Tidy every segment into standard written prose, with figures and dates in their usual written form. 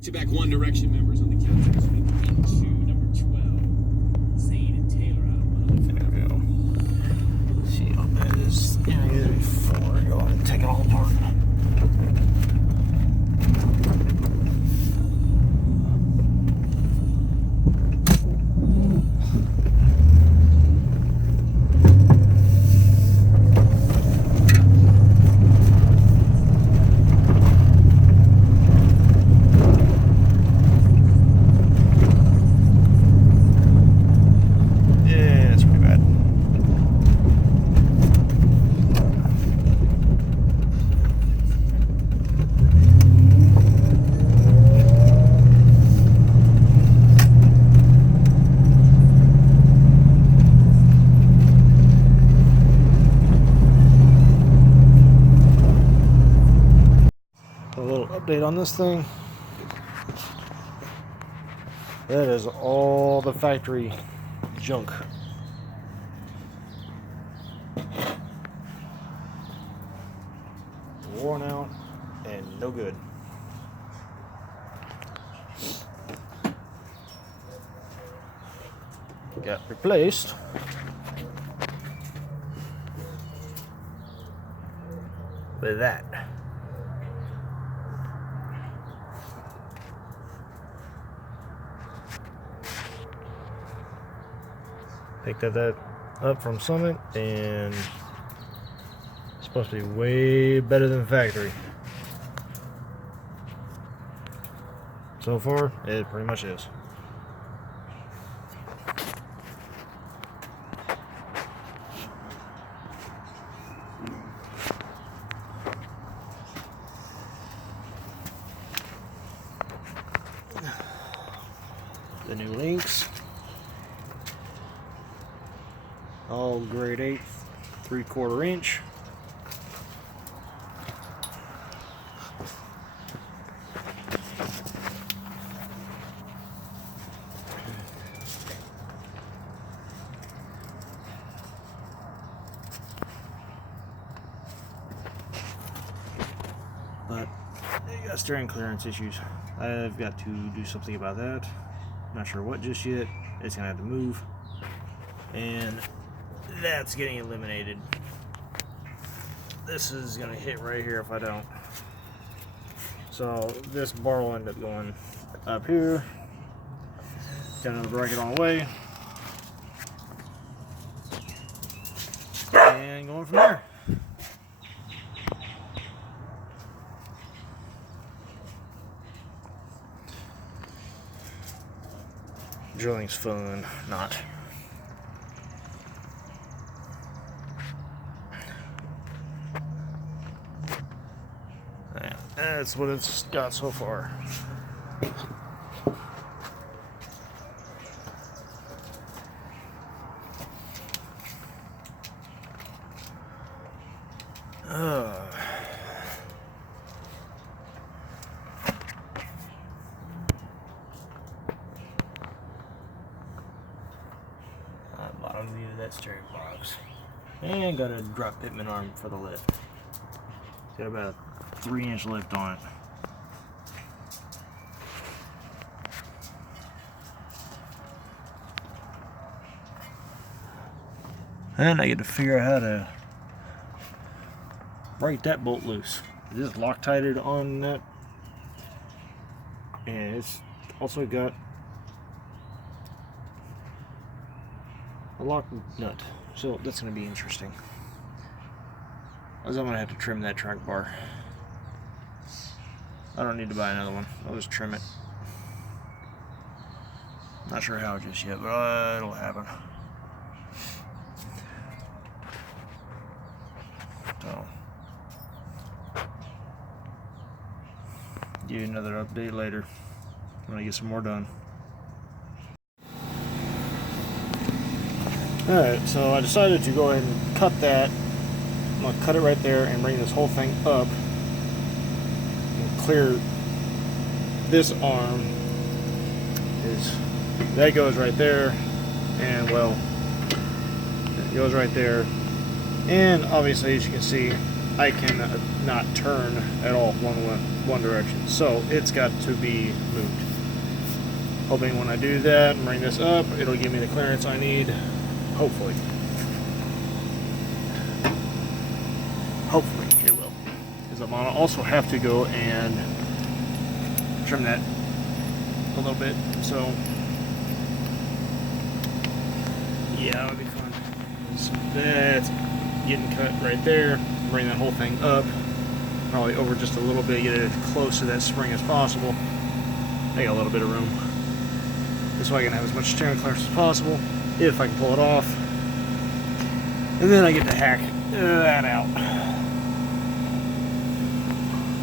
Back-to-back One Direction members on the couch this week into number 12. Zayn and Taylor out of one There we go. See how bad this area is before I go and take it all apart. A little update on this thing. That is all the factory junk. Worn out and no good. Got replaced with that. Picked that up from Summit, and it's supposed to be way better than factory. So far, it pretty much is. The new links. All grade 8, 3/4 inch. But you got steering clearance issues. I've got to do something about that. Not sure what just yet. It's gonna have to move. And that's getting eliminated. This is gonna hit right here if I don't. So this bar will end up going up here. Gonna break it on the way. And going from there. Drilling's fun, not. That's what it's got so far. Bottom view of that steering box. And got a drop pitman arm for the lift. Got about a 3-inch lift on it. And I get to figure out how to break that bolt loose. It is Loctited on that, and it's also got a lock nut, so that's going to be interesting. As I'm going to have to trim that track bar. I don't need to buy another one. I'll just trim it. Not sure how just yet, but it'll happen. So, give you another update later when I get some more done. Alright, so I decided to go ahead and cut that. I'm going to cut it right there and bring this whole thing up and clear this arm. That goes right there, and well, it goes right there. And obviously, as you can see, I can not turn at all one direction. So it's got to be moved. Hoping when I do that and bring this up, it'll give me the clearance I need. Hopefully. Hopefully it will. Because I'm gonna also have to go and trim that a little bit. So yeah, that'll be fun. So that's getting cut right there. Bring that whole thing up. Probably over just a little bit, get it as close to that spring as possible. I got a little bit of room. This way I can have as much steering clearance as possible, if I can pull it off. And then I get to hack that out.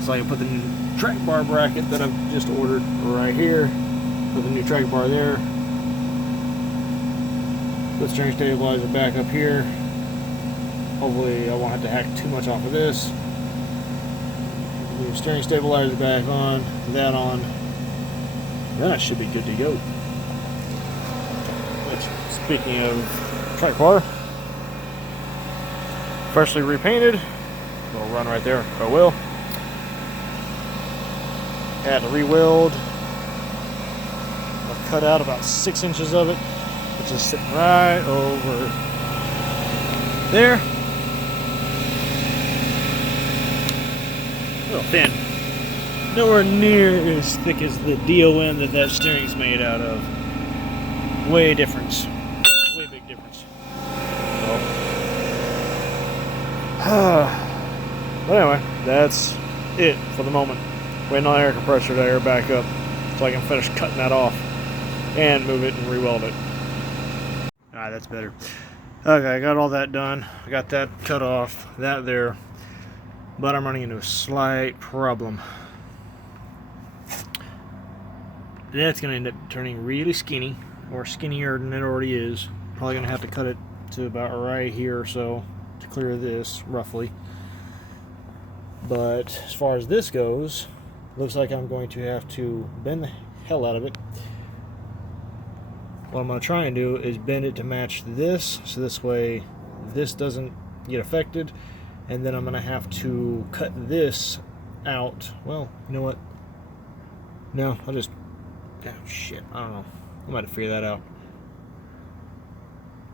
So I can put the new track bar bracket that I've just ordered right here. Put the new track bar there. Put the steering stabilizer back up here. Hopefully I won't have to hack too much off of this. New steering stabilizer back on, that on. Then I should be good to go. Which, speaking of track bar, freshly repainted. It'll run right there. I will. Had to re-weld. I've cut out about 6 inches of it, which is sitting right over there. A little thin. Nowhere near as thick as the DOM that steering's made out of. Way difference. Way big difference. So. But anyway, that's it for the moment. Waiting on the air compressor to air back up so I can finish cutting that off and move it and re-weld it. Alright, that's better. Okay, I got all that done. I got that cut off, that there. But I'm running into a slight problem. That's going to end up turning really skinny, or skinnier than it already is. Probably going to have to cut it to about right here or so to clear this, roughly. But as far as this goes, looks like I'm going to have to bend the hell out of it. What I'm going to try and do is bend it to match this, so this way this doesn't get affected. And then I'm going to have to cut this out. Well, you know what? No, I'll just... Oh, shit. I don't know. I might have to figure that out.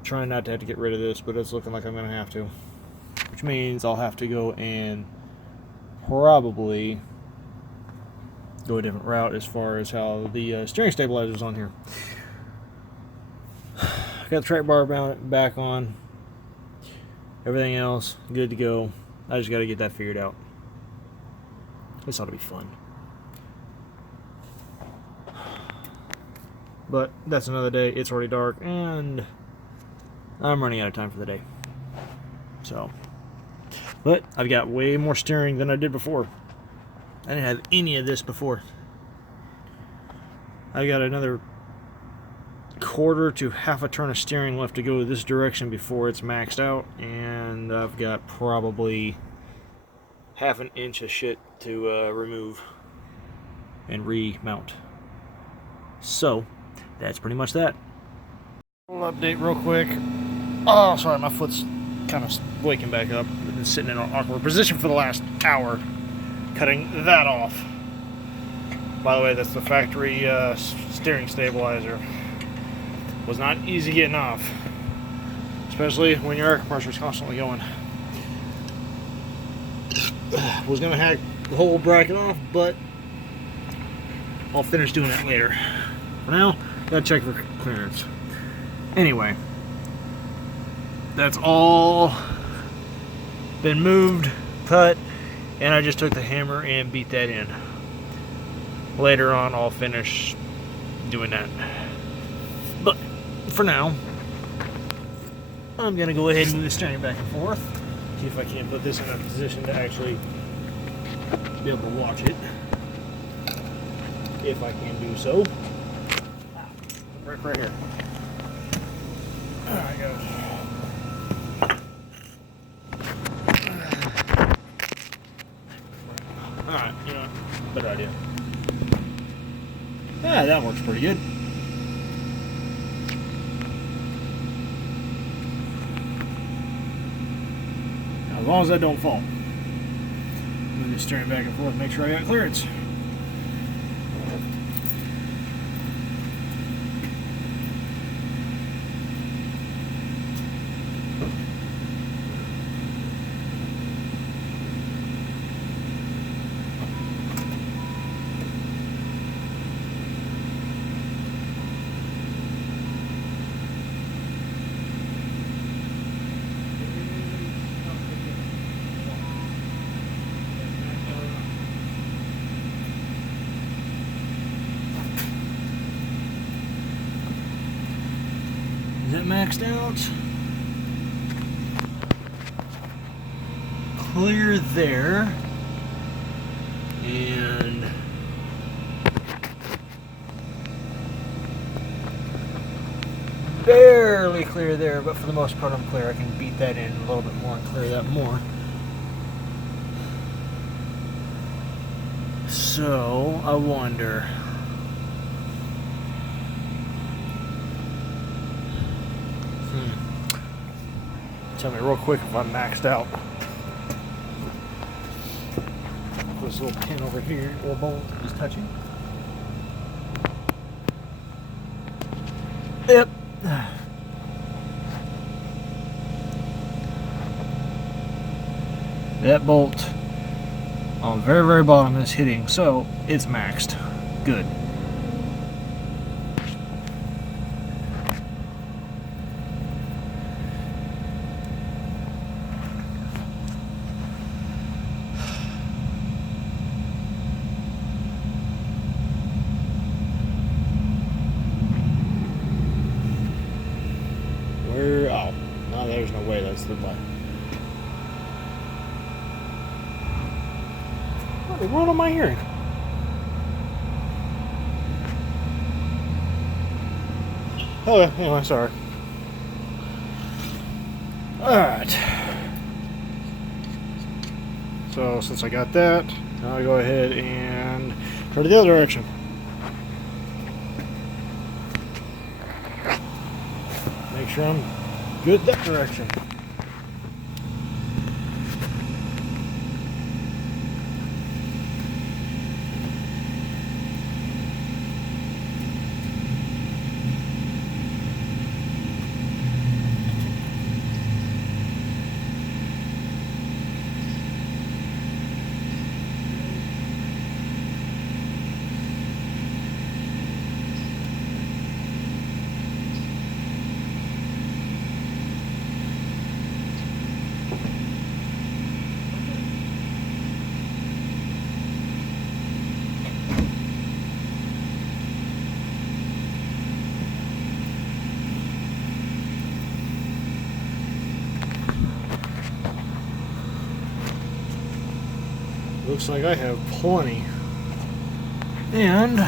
Trying not to have to get rid of this, but it's looking like I'm going to have to. Which means I'll have to go and probably go a different route as far as how the steering stabilizer is on here. Got the track bar back on. Everything else, good to go. I just got to get that figured out. This ought to be fun. But that's another day. It's already dark, and I'm running out of time for the day. So, but I've got way more steering than I did before. I didn't have any of this before. I got another quarter to half a turn of steering left to go this direction before it's maxed out, and I've got probably half an inch of shit to remove and remount. So that's pretty much that. Little update real quick. Oh, sorry, my foot's kind of waking back up. I've been sitting in an awkward position for the last hour cutting that off. By the way, that's the factory steering stabilizer. Was not easy getting off, especially when your air compressor is constantly going. Was gonna hack the whole bracket off, but I'll finish doing that later. For now, gotta check for clearance. Anyway, that's all been moved, cut, and I just took the hammer and beat that in. Later on, I'll finish doing that. But for now, I'm going to go ahead and move the steering back and forth. See if I can put this in a position to actually be able to watch it. If I can do so. Right here. Alright, guys. Alright, you know, better idea. Yeah, that works pretty good. As long as that don't fall. Move the steering back and forth, make sure I got clearance. Is that maxed out? Clear there. And barely clear there, but for the most part I'm clear. I can beat that in a little bit more and clear that more. So, I wonder. Tell me real quick if I'm maxed out. Put this little pin over here, or bolt is touching. Yep. That bolt on the very, very bottom is hitting, so it's maxed. Good. Where? Oh, no, there's no way that's the button. What in the world am I hearing? Oh, yeah, anyway, sorry. Alright. So, since I got that, now I go ahead and turn to the other direction. Make sure I'm good that direction. Looks like I have plenty. And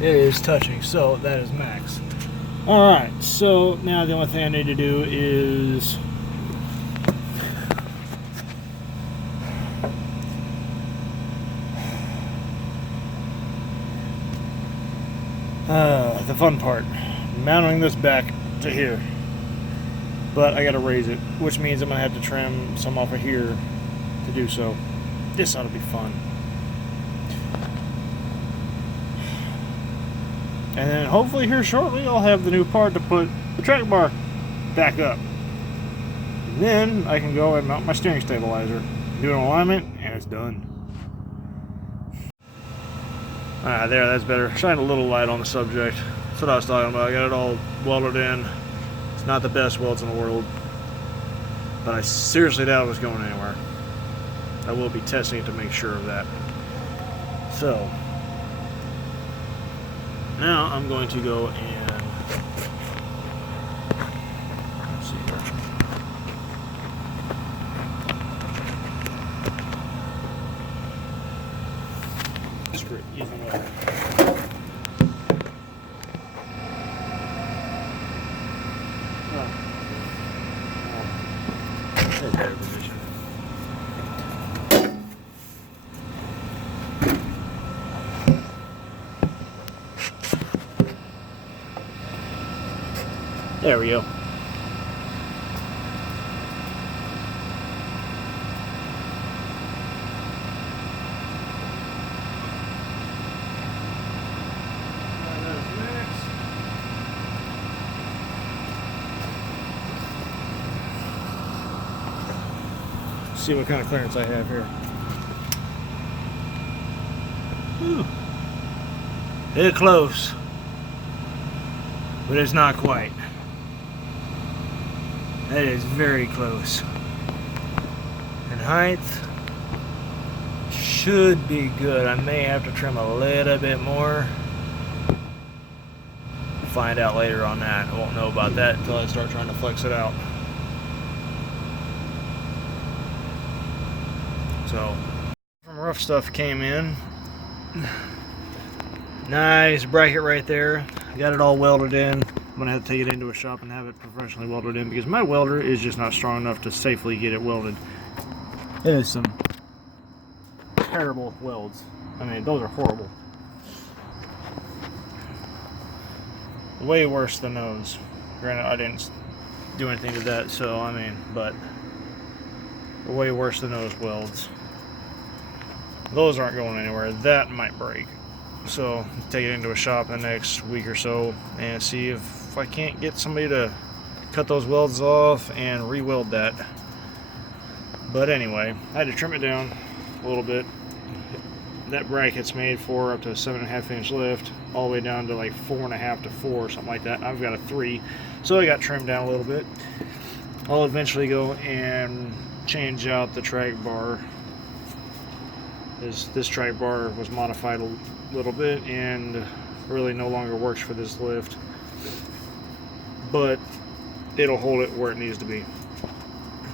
it is touching, so that is max. Alright, so now the only thing I need to do is the fun part. Mounting this back to here, but I gotta raise it, which means I'm gonna have to trim some off of here to do so. This ought to be fun. And then hopefully here shortly I'll have the new part to put the track bar back up. And then I can go and mount my steering stabilizer, do an alignment, and it's done. Alright, there, that's better. Shine a little light on the subject. That's what I was talking about. I got it all welded in. It's not the best welds in the world, but I seriously doubt it was going anywhere. I will be testing it to make sure of that. So, now I'm going to go and let's see here. Screw it, using weld. Better position. There we go. See what kind of clearance I have here. Whew. It's close, but it's not quite. That is very close. And height should be good. I may have to trim a little bit more. Find out later on that. I won't know about that until I start trying to flex it out. So, some rough stuff came in. Nice bracket right there. Got it all welded in. I'm gonna have to take it into a shop and have it professionally welded in because my welder is just not strong enough to safely get it welded. It is some terrible welds. I mean, those are horrible. Way worse than those. Granted, I didn't do anything to that, so I mean, but way worse than those welds. Those aren't going anywhere. That might break. So take it into a shop in the next week or so and see if I can't get somebody to cut those welds off and re-weld that. But anyway, I had to trim it down a little bit. That bracket's made for up to a 7.5 inch lift, all the way down to like 4.5 to 4 or something like that. I've got a 3, so I got trimmed down a little bit. I'll eventually go and change out the track bar. This track bar was modified a little bit and really no longer works for this lift, but it'll hold it where it needs to be.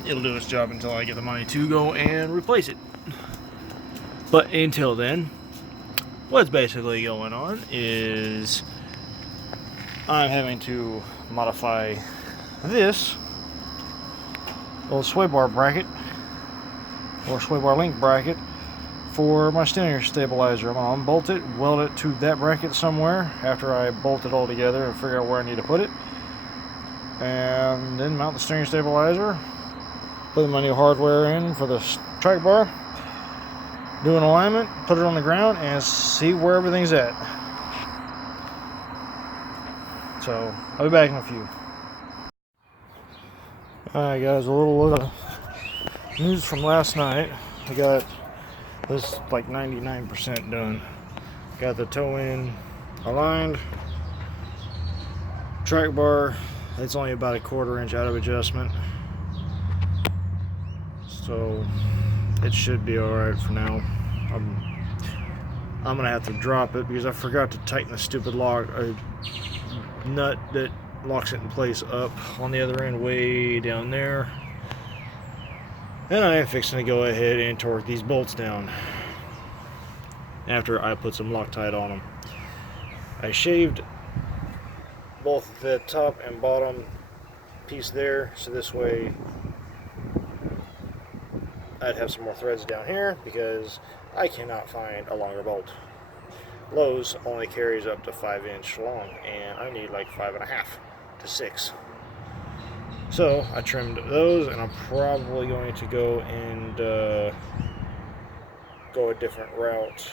It'll do its job until I get the money to go and replace it. But until then, what's basically going on is I'm having to modify this little sway bar bracket or sway bar link bracket for my steering stabilizer. I'm gonna unbolt it, weld it to that bracket somewhere after I bolt it all together and figure out where I need to put it, and then mount the steering stabilizer, put my new hardware in for the track bar, do an alignment, put it on the ground, and see where everything's at. So I'll be back in a few. Alright guys, a little news from last night. I got this like 99% done. Got the toe in aligned. Track bar, it's only about a 1/4 inch out of adjustment, so it should be alright for now. I'm gonna have to drop it because I forgot to tighten the stupid lock nut that locks it in place up on the other end, way down there. And I am fixing to go ahead and torque these bolts down after I put some Loctite on them. I shaved both the top and bottom piece there, so this way I'd have some more threads down here because I cannot find a longer bolt. Lowe's only carries up to 5 inch long and I need like 5.5 to 6. So I trimmed those, and I'm probably going to go and go a different route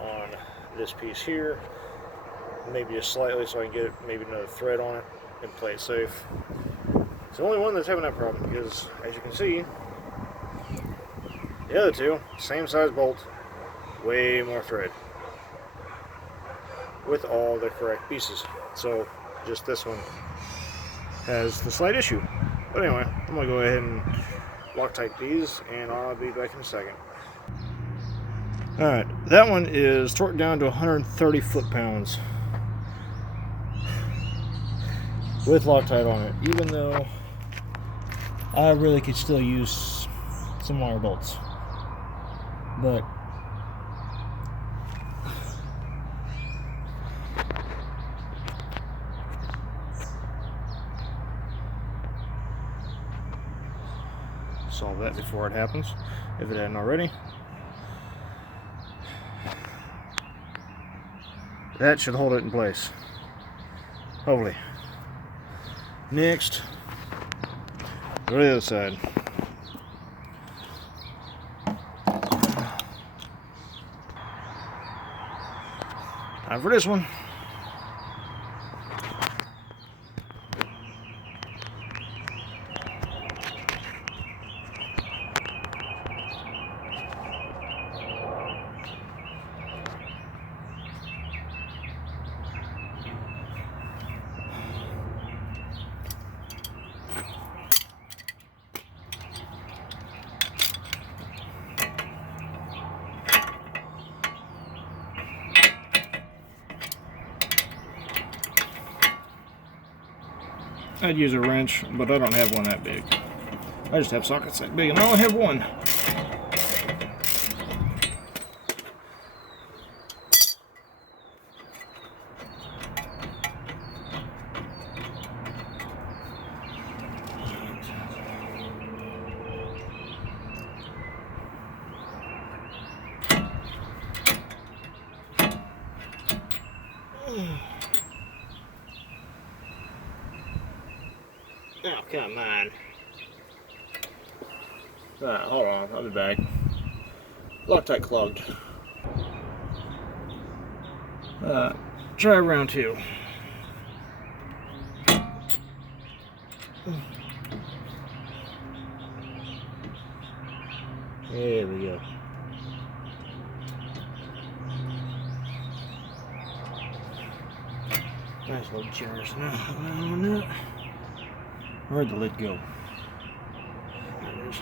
on this piece here, maybe just slightly, so I can get maybe another thread on it and play it safe. It's the only one that's having that problem because, as you can see, the other two, same size bolt, way more thread with all the correct pieces. So just this one has the slight issue. But anyway, I'm gonna go ahead and Loctite these, and I'll be back in a second. Alright, that one is torqued down to 130 foot-pounds with Loctite on it, even though I really could still use some wire bolts. But solve that before it happens, if it hadn't already. That should hold it in place, hopefully. Next, go to the other side. Time for this one. I'd use a wrench, but I don't have one that big. I just have sockets that big, and I only have one. Oh, come on. Alright, hold on. I'll be back. Loctite clogged. Try round 2. There we go. Nice little generous now. Where'd the lid go? There it is.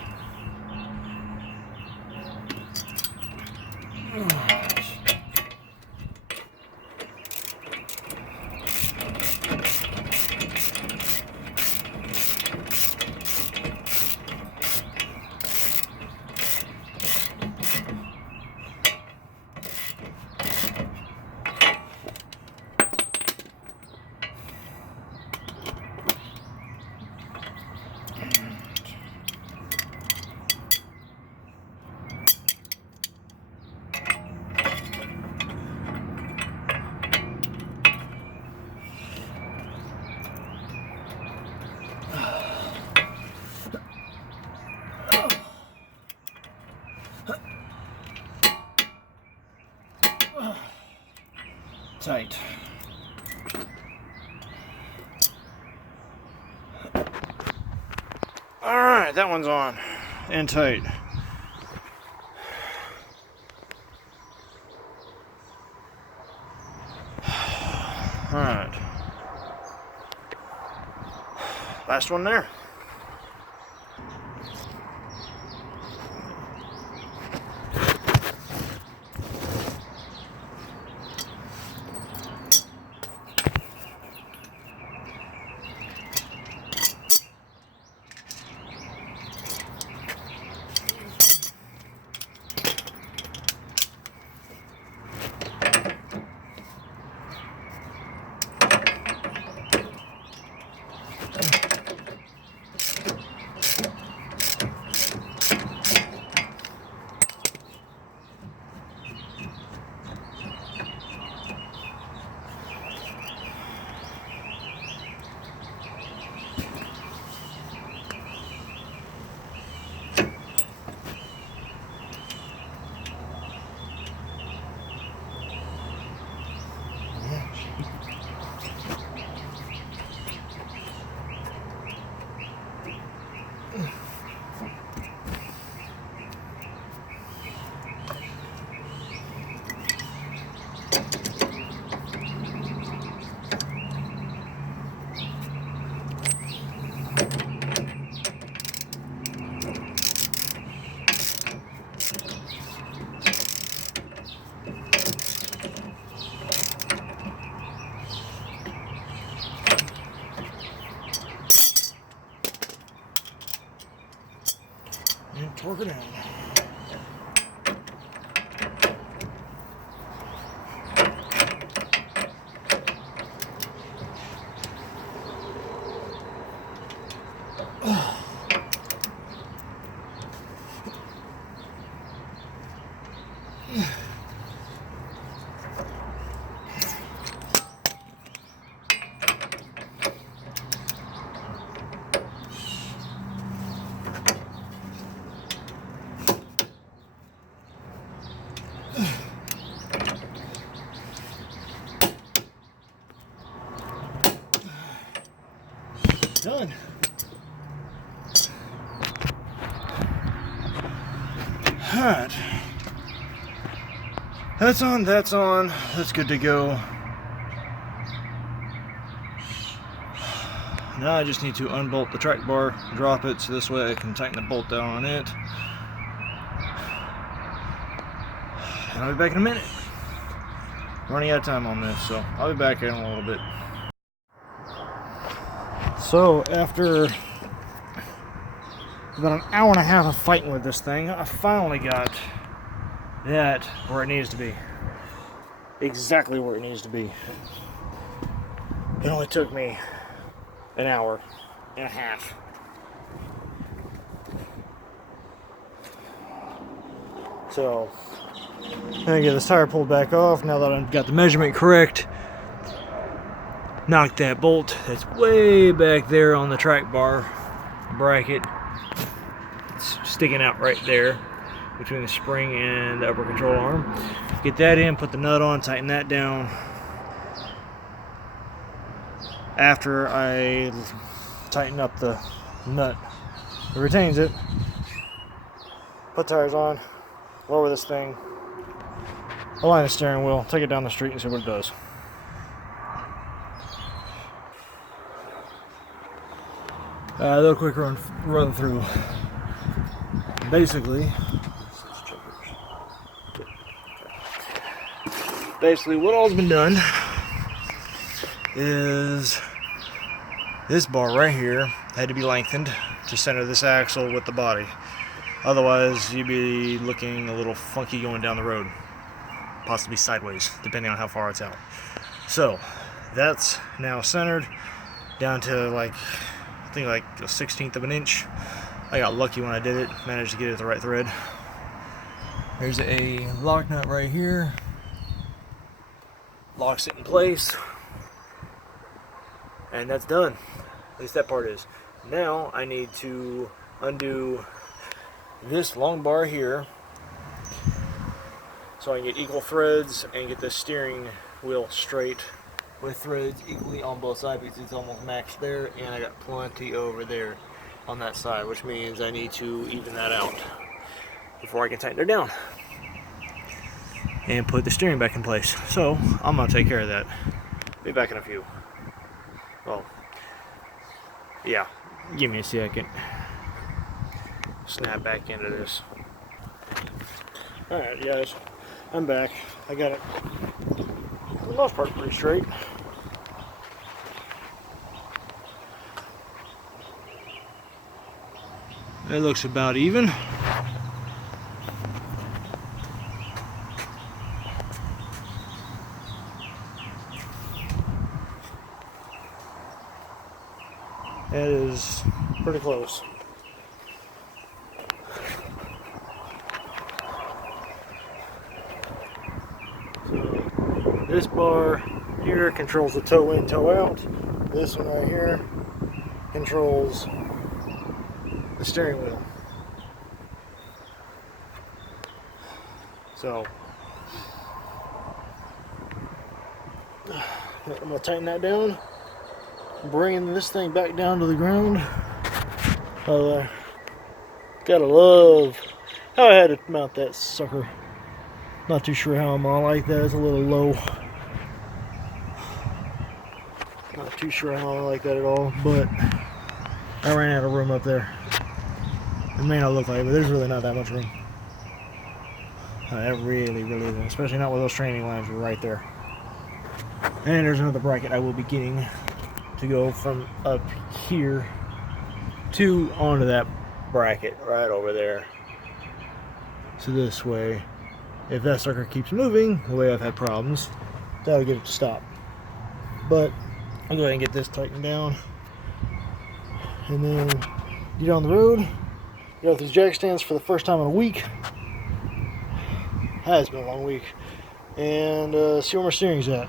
Tight. Alright, that one's on and tight. Alright. Last one there. And torque it out. Alright. That's on, that's on. That's good to go. Now I just need to unbolt the track bar, drop it, so this way I can tighten the bolt down on it. And I'll be back in a minute. Running out of time on this, so I'll be back in a little bit. So after about an hour and a half of fighting with this thing, I finally got that where it needs to be. Exactly where it needs to be. It only took me an hour and a half. So I get this tire pulled back off now that I've got the measurement correct. Knock that bolt that's way back there on the track bar bracket. It's sticking out right there between the spring and the upper control arm. Get that in, put the nut on, tighten that down. After I tighten up the nut that retains it, put tires on, lower this thing, align the steering wheel, take it down the street and see what it does. A little quick run through. Basically, what all's been done is this bar right here had to be lengthened to center this axle with the body. Otherwise, you'd be looking a little funky going down the road, possibly sideways, depending on how far it's out. So that's now centered down to I think like a 1/16 of an inch. I got lucky when I did it, managed to get it at the right thread. There's a lock nut right here, locks it in place, and that's done. At least that part is. Now I need to undo this long bar here so I can get equal threads and get the steering wheel straight with threads equally on both sides, because it's almost matched there, and I got plenty over there on that side, which means I need to even that out before I can tighten it down and put the steering back in place. So I'm gonna take care of that. Be back in a few. Well, yeah, give me a second. Snap back into this. Alright guys, I'm back. I got it for the most part pretty straight. It looks about even. It is pretty close. So this bar here controls the toe in, toe out. This one right here controls the steering wheel. So I'm gonna tighten that down, bringing this thing back down to the ground. Gotta love how I had to mount that sucker. Not too sure how I'm on like that. It's a little low. Not too sure how I like that at all, but I ran out of room up there. It may not look like it, but there's really not that much room. It really isn't, especially not with those training lines right there. And there's another bracket I will be getting to go from up here to onto that bracket right over there. So this way, if that sucker keeps moving the way I've had problems, that'll get it to stop. But I'll go ahead and get this tightened down, and then get on the road. Get out these jack stands for the first time in a week. Has been a long week. And see where my steering's at.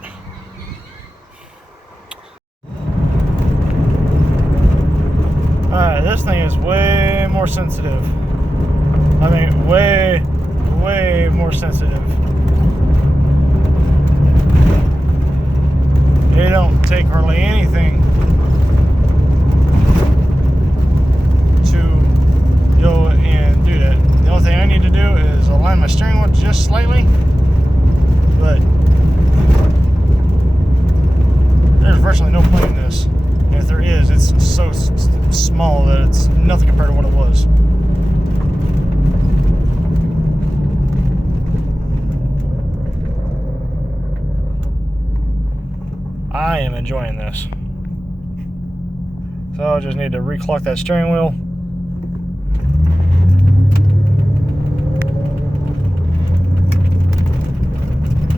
Alright, this thing is way more sensitive. I mean, way more sensitive. It don't take hardly anything to go and do that. The only thing I need to do is I am enjoying this. So I just need to reclock that steering wheel.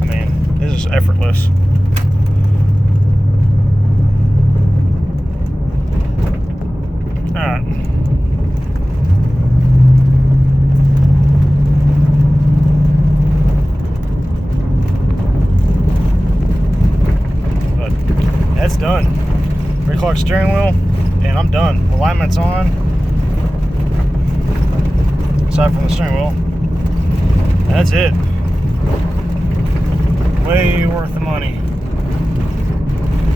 I mean, this is effortless. Alright. But that's done. Reclock steering wheel, and I'm done. Alignment's on. Aside from the steering wheel. And that's it. Way worth the money.